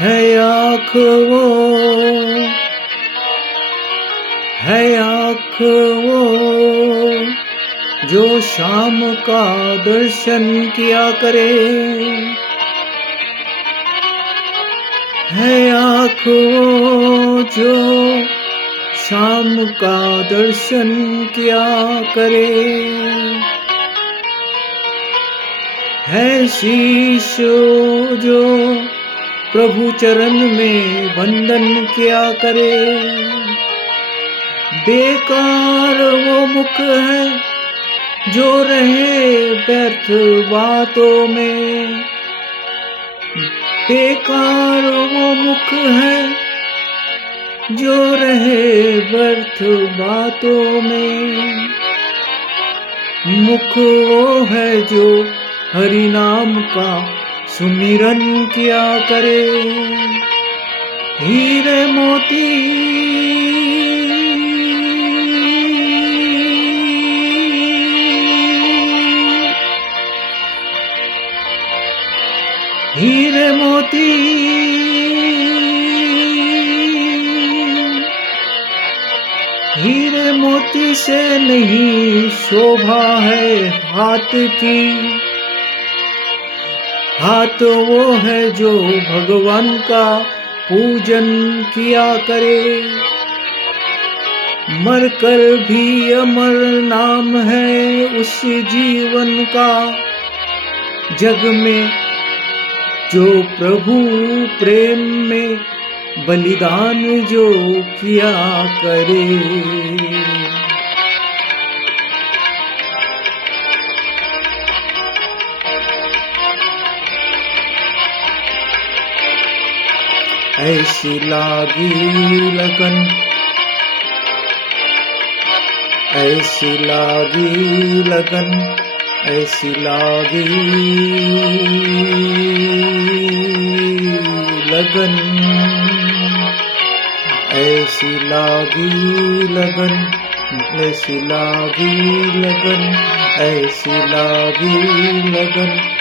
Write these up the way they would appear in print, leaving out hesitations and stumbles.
है आँख वो, है आँख वो जो शाम का दर्शन किया करे। है आँख वो जो शाम का दर्शन किया करे। है शीश जो प्रभु चरण में वंदन किया करे। बेकार वो मुख है जो रहे व्यर्थ बातों में। बेकार वो मुख है जो रहे व्यर्थ बातों में। मुख वो है जो हरि नाम का सुमिरन किया करे। हीरे मोती हीरे मोती हीरे मोती से नहीं शोभा है हाथ की। हाथ वो है जो भगवान का पूजन किया करे। मरकर भी अमर नाम है उस जीवन का। जग में जो प्रभु प्रेम में बलिदान जो किया करे। ऐसी लागी लगन, ऐसी लागी लगन, ऐसी लागी लगन, ऐसी लागी लगन, ऐसी लागी लगन, ऐसी लागी लगन,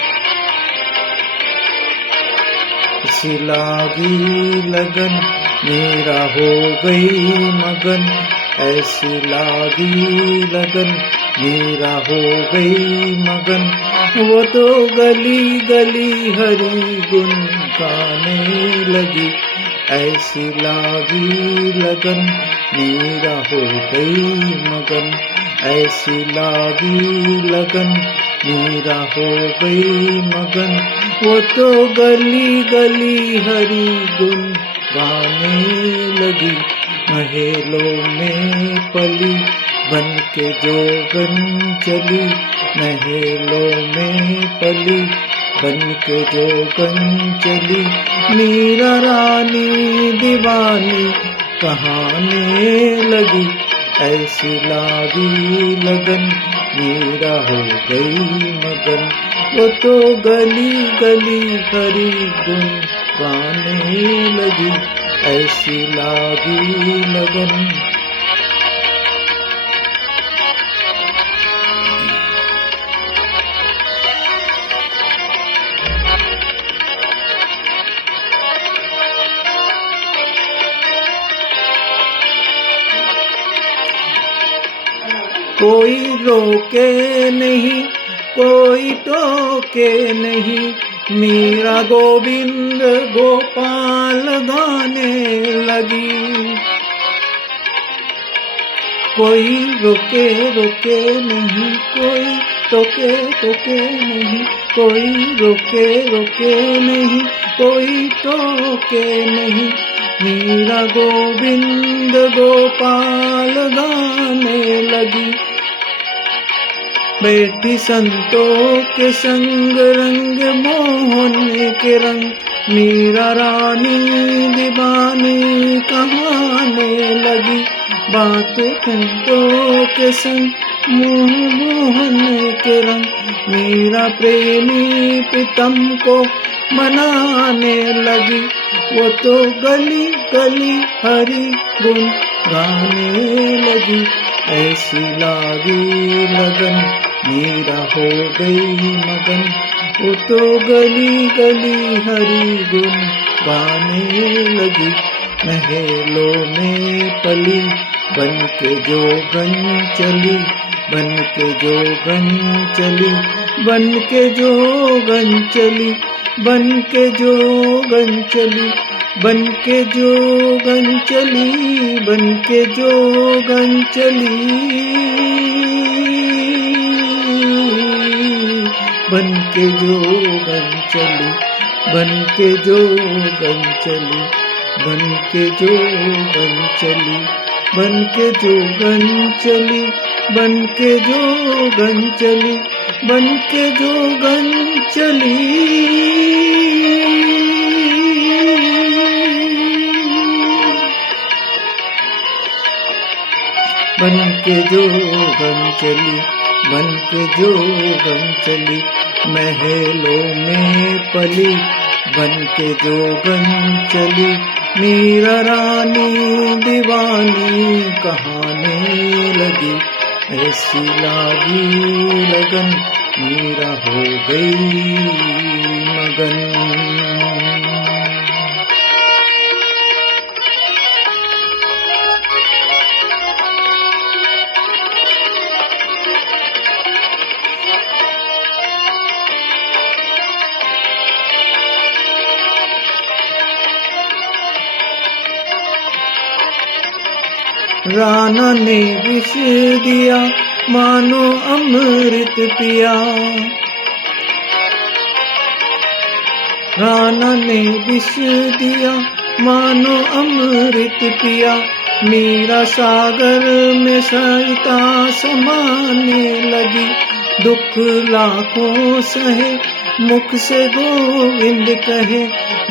ऐसी लागी लगन, मेरा हो गई मगन। ऐसी लागी लगन, मेरा हो गई मगन। वो तो गली गली हरि गुण गाने लगी। ऐसी लागी लगन, मेरा हो गई मगन। ऐसी लागी लगन, मेरा हो गई मगन। वो तो गली गली हरि गुण गाने लगी। महलों में पली बन के जोगन चली। महलों में पली बन के जोगन चली। मीरा रानी दीवानी कहाने लगी। ऐसी लागी लगन, मेरा हो गई मगन। वो तो गली गली हरि गुण गाने लगी। ऐसी लागी लगन। कोई रोके नहीं, कोई टोके नहीं। मीरा गोविंद गोपाल गाने लगी। कोई रोके रोके नहीं, कोई टोके टोके नहीं। कोई रोके रोके नहीं, कोई टोके नहीं। मीरा गोविंद गोपाल गाने लगी। बैठी संतों के संग रंग मोहन के रंग। मीरा रानी दीवानी कहाने लगी। बात संतों के संग मोहन के रंग। मीरा प्रेमी प्रीतम को मनाने लगी। वो तो गली गली हरि गुण गाने लगी। ऐसी लागी लगन, मेरा हो गई मगन। वो तो गली गली हरि गुण गाने लगी। महलों में पली बन के जोगन चली, बन के जोगन चली, बन के जोगन चली, बन के जोगन चली, बन के जोगन चली, बन के जोगन चली, बन के जोगन चली, बन के जोगन चली, बन के जोगन चली, बन के जोगन चली, बन के जोगन चली, बन के जोगन चली, बन के जोगन चली, बन के जोगन चली। महलों में पली बन के जोगन चली, मीरा रानी दीवानी कहाने लगी। ऐसी लागी लगन मीरा हो गई मगन। राना ने विष दिया मानो अमृत पिया, राना ने विष दिया मानो अमृत पिया। मीरा सागर में सरिता समाने लगी, दुख लाखों सहे मुख से गोविंद कहे।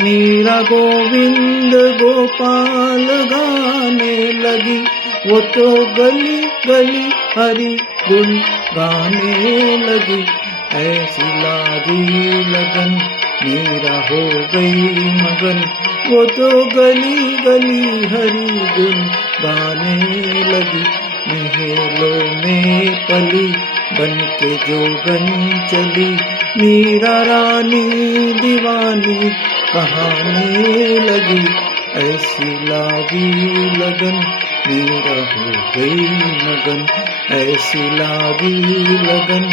मीरा गोविंद गोपाल गाने लगी, वो तो गली गली हरि गुण गाने लगी। ऐसी लागी लगन मीरा हो गई मगन, वो तो गली गली हरि गुण गाने लगी। महलों में पली बन के जोगन चली, मीरा रानी दीवानी कहाने लगी। ऐसी लागी लगन मीरा हो गई मगन, ऐसी लागी लगन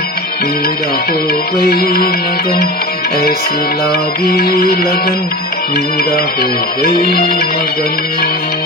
मीरा हो गई मगन, ऐसी लागी लगन मीरा हो गई मगन।